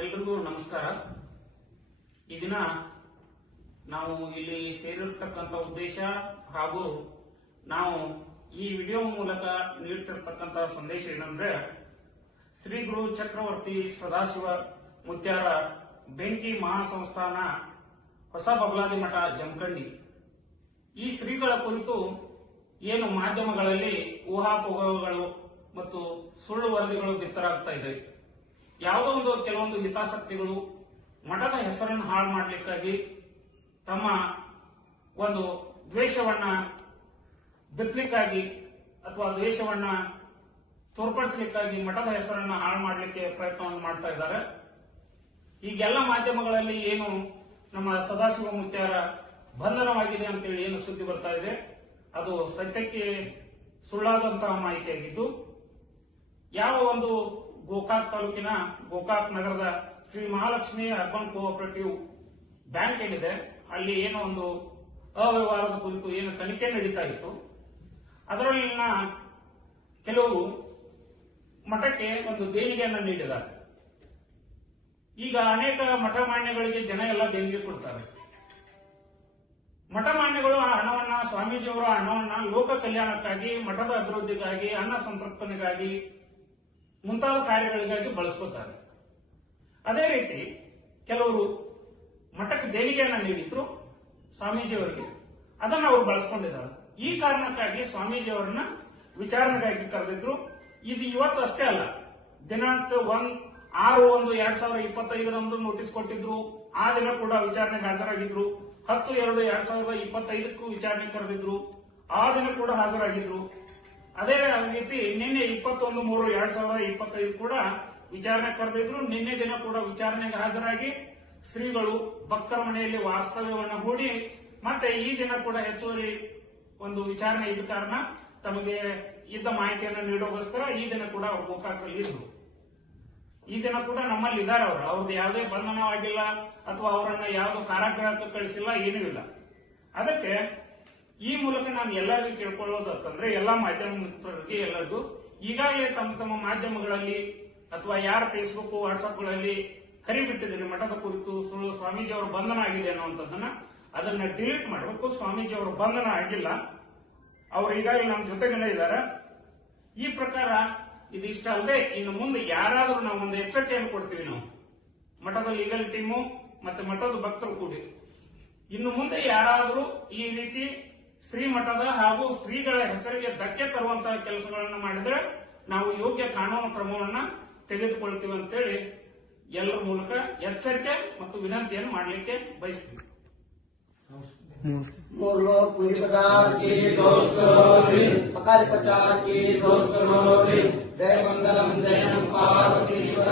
ಎಲ್ರಿಗೂ ನಮಸ್ಕಾರ. ಈ ದಿನ ನಾವು ಇಲ್ಲಿ ಸೇರಿರ್ತಕ್ಕಂಥ ಉದ್ದೇಶ ಹಾಗೂ ನಾವು ಈ ವಿಡಿಯೋ ಮೂಲಕ ನೀಡ್ತಿರ್ತಕ್ಕಂಥ ಸಂದೇಶ ಏನಂದ್ರೆ ಶ್ರೀ ಗುರು ಚಕ್ರವರ್ತಿ ಸದಾಶಿವ ಮುತ್ಯಾರ ಬೆಂಕಿ ಮಹಾಸಂಸ್ಥಾನ ಹೊಸ ಬಬಲಾದಿ ಮಠ ಜಮಖಂಡಿ. ಈ ಶ್ರೀಗಳ ಕುರಿತು ಏನು ಮಾಧ್ಯಮಗಳಲ್ಲಿ ಊಹಾಪೋಹಗಳು ಮತ್ತು ಸುಳ್ಳು ವರದಿಗಳು ಬಿತ್ತರಾಗ್ತಾ ಇದೆ. ಯಾವುದೋ ಒಂದು ಕೆಲವೊಂದು ಹಿತಾಸಕ್ತಿಗಳು ಮಠದ ಹೆಸರನ್ನು ಹಾಳು ಮಾಡಲಿಕ್ಕಾಗಿ ತಮ್ಮ ಒಂದು ದ್ವೇಷವನ್ನ ಬಿತ್ತಲಿಕ್ಕಾಗಿ ಅಥವಾ ದ್ವೇಷವನ್ನ ತೋರ್ಪಡಿಸಲಿಕ್ಕಾಗಿ ಮಠದ ಹೆಸರನ್ನ ಹಾಳು ಮಾಡಲಿಕ್ಕೆ ಪ್ರಯತ್ನವನ್ನು ಮಾಡ್ತಾ ಇದ್ದಾರೆ. ಈಗೆಲ್ಲ ಮಾಧ್ಯಮಗಳಲ್ಲಿ ಏನು ನಮ್ಮ ಸದಾಶಿವ ಮುತ್ಯಾರ ಬಂಧನವಾಗಿದೆ ಅಂತೇಳಿ ಏನು ಸುದ್ದಿ ಬರ್ತಾ ಇದೆ, ಅದು ಸತ್ಯಕ್ಕೆ ಸುಳ್ಳಾದಂತಹ ಮಾಹಿತಿಯಾಗಿದ್ದು, ಯಾವ ಒಂದು ಗೋಕಾಕ್ ತಾಲೂಕಿನ ಗೋಕಾಕ್ ನಗರದ Shri Mahalakshmi urban cooperative bank ಏನಿದೆ, ಅಲ್ಲಿ ಏನೋ ಒಂದು ಅವ್ಯವಹಾರದ ಕುರಿತು ಏನು ತನಿಖೆ ನಡೀತಾ ಇತ್ತು. ಅದರಲ್ಲಿನ ಕೆಲವು ಮಠಕ್ಕೆ ಒಂದು ದೇಣಿಗೆಯನ್ನು ನೀಡಿದ್ದಾರೆ. ಈಗ ಅನೇಕ ಮಠ ಮಾನ್ಯಗಳಿಗೆ ಜನ ಎಲ್ಲ ದೇಣಿಗೆ ಕೊಡ್ತಾರೆ. ಮಠ ಮಾನ್ಯಗಳು ಆ ಹಣವನ್ನ ಸ್ವಾಮೀಜಿಯವರ ಹಣವನ್ನ ಲೋಕ ಕಲ್ಯಾಣಕ್ಕಾಗಿ, ಮಠದ ಅಭಿವೃದ್ಧಿಗಾಗಿ, ಅನ್ನ ಸಂತರ್ಪಣೆಗಾಗಿ ಮುಂತಾದ ಕಾರ್ಯಗಳಿಗಾಗಿ ಬಳಸ್ಕೋತಾರೆ. ಅದೇ ರೀತಿ ಕೆಲವರು ಮಠಕ್ಕೆ ದೇಣಿಗೆಯನ್ನ ನೀಡಿದ್ರು ಸ್ವಾಮೀಜಿಯವರಿಗೆ. ಅದನ್ನ ಅವರು ಬಳಸ್ಕೊಂಡಿದ್ದಾರೆ. ಈ ಕಾರಣಕ್ಕಾಗಿ ಸ್ವಾಮೀಜಿಯವರನ್ನ ವಿಚಾರಣೆಗಾಗಿ ಕರೆದಿದ್ರು. ಇದು ಇವತ್ತು ಅಷ್ಟೇ ಅಲ್ಲ. ದಿನಾಂಕ ಒಂದ್ ಆರು ಒಂದು ಎರಡ್ ಸಾವಿರದ ಇಪ್ಪತ್ತೈದರಂದು ನೋಟಿಸ್ ಕೊಟ್ಟಿದ್ರು. ಆ ದಿನ ಕೂಡ ವಿಚಾರಣೆಗೆ ಹಾಜರಾಗಿದ್ರು. ಹತ್ತು ಎರಡು ಎರಡ್ ಸಾವಿರದ ಇಪ್ಪತ್ತೈದಕ್ಕೂ ವಿಚಾರಣೆ ಕರೆದಿದ್ರು. ಆ ದಿನ ಕೂಡ ಹಾಜರಾಗಿದ್ರು. ಅದೇ ರೀತಿ ನಿನ್ನೆ ಇಪ್ಪತ್ತೊಂದು ಮೂರು ಎರಡ್ ಸಾವಿರದ ಇಪ್ಪತ್ತೈದು ಕೂಡ ವಿಚಾರಣೆ ಕರೆದಿದ್ರು ನಿನ್ನೆ ದಿನ ಕೂಡ ವಿಚಾರಣೆಗೆ ಹಾಜರಾಗಿ ಶ್ರೀಗಳು ಭಕ್ತರ ಮನೆಯಲ್ಲಿ ವಾಸ್ತವ್ಯವನ್ನು ಹೂಡಿ ಮತ್ತೆ ಈ ದಿನ ಕೂಡ ಹೆಚ್ಚುವರಿ ಒಂದು ವಿಚಾರಣೆ ಇದ್ದ ಕಾರಣ ತಮಗೆ ಇದ್ದ ಮಾಹಿತಿಯನ್ನು ನೀಡೋಗೋಸ್ಕರ ಈ ದಿನ ಕೂಡ ಅವರು ಗೋಕಾಕಲ್ಲಿ ಇದ್ರು. ಈ ದಿನ ಕೂಡ ನಮ್ಮಲ್ಲಿ ಇದ್ದಾರೆ ಅವರು. ಅವ್ರದ್ದು ಯಾವುದೇ ಬಂಧನವಾಗಿಲ್ಲ ಅಥವಾ ಅವರನ್ನ ಯಾವುದು ಕಾರಾಗೃಹಕ್ಕೆ ಕಳಿಸಿಲ್ಲ, ಏನೂ ಇಲ್ಲ. ಅದಕ್ಕೆ ಈ ಮೂಲಕ ನಾನು ಎಲ್ಲರಿಗೂ ಕೇಳ್ಕೊಳ್ಳೋದಂತಂದ್ರೆ ಎಲ್ಲಾ ಮಾಧ್ಯಮ ಮಿತ್ರರಿಗೆ ಎಲ್ಲರಿಗೂ ಈಗಾಗಲೇ ತಮ್ಮ ತಮ್ಮ ಮಾಧ್ಯಮಗಳಲ್ಲಿ ಅಥವಾ ಯಾರ ಫೇಸ್ಬುಕ್ ವಾಟ್ಸ್ಆಪ್ಗಳಲ್ಲಿ ಹರಿಬಿಟ್ಟಿದ್ದೀನಿ ಮಠದ ಕುರಿತು ಸುಳ್ಳು ಸ್ವಾಮೀಜಿ ಅವರ ಬಂಧನ ಆಗಿದೆ ಅನ್ನುವಂಥದ್ದನ್ನ ಅದನ್ನ ಡಿಲೀಟ್ ಮಾಡಬೇಕು. ಸ್ವಾಮೀಜಿ ಅವರ ಬಂಧನ ಆಗಿಲ್ಲ. ಅವರು ಈಗಾಗಲೇ ನಮ್ಮ ಜೊತೆಗೇನೆ ಇದ್ದಾರೆ. ಈ ಪ್ರಕಾರ ಇದಿಷ್ಟ ಅಲ್ಲದೆ ಇನ್ನು ಮುಂದೆ ಯಾರಾದರೂ ನಾವು ಒಂದು ಎಚ್ಚರಿಕೆಯನ್ನು ಕೊಡ್ತೀವಿ ನಾವು. ಮಠದ ಲೀಗಲ್ ಟೀಮು ಮತ್ತೆ ಮಠದ ಭಕ್ತರು ಕೂಡಿ. ಇನ್ನು ಮುಂದೆ ಯಾರಾದರೂ ಈ ರೀತಿ ಶ್ರೀಮಠದ ಹಾಗೂ ಶ್ರೀಗಳ ಹೆಸರಿಗೆ ಧಕ್ಕೆ ತರುವಂತಹ ಕೆಲಸಗಳನ್ನು ಮಾಡಿದ್ರೆ ನಾವು ಯೋಗ್ಯ ಕಾನೂನು ಕ್ರಮವನ್ನು ತೆಗೆದುಕೊಳ್ತೀವಿ ಅಂತೇಳಿ ಎಲ್ಲರ ಮೂಲಕ ಎಚ್ಚರಿಕೆ ಮತ್ತು ವಿನಂತಿಯನ್ನು ಮಾಡಲಿಕ್ಕೆ ಬಯಸ್ತೀವಿ ಮೂರು ಲೋಕ ದೋಸ್ತ ಜಯ ಮಂಗಲಂ ಜಯ ಪಾರ್ವತೀಶ್ವರ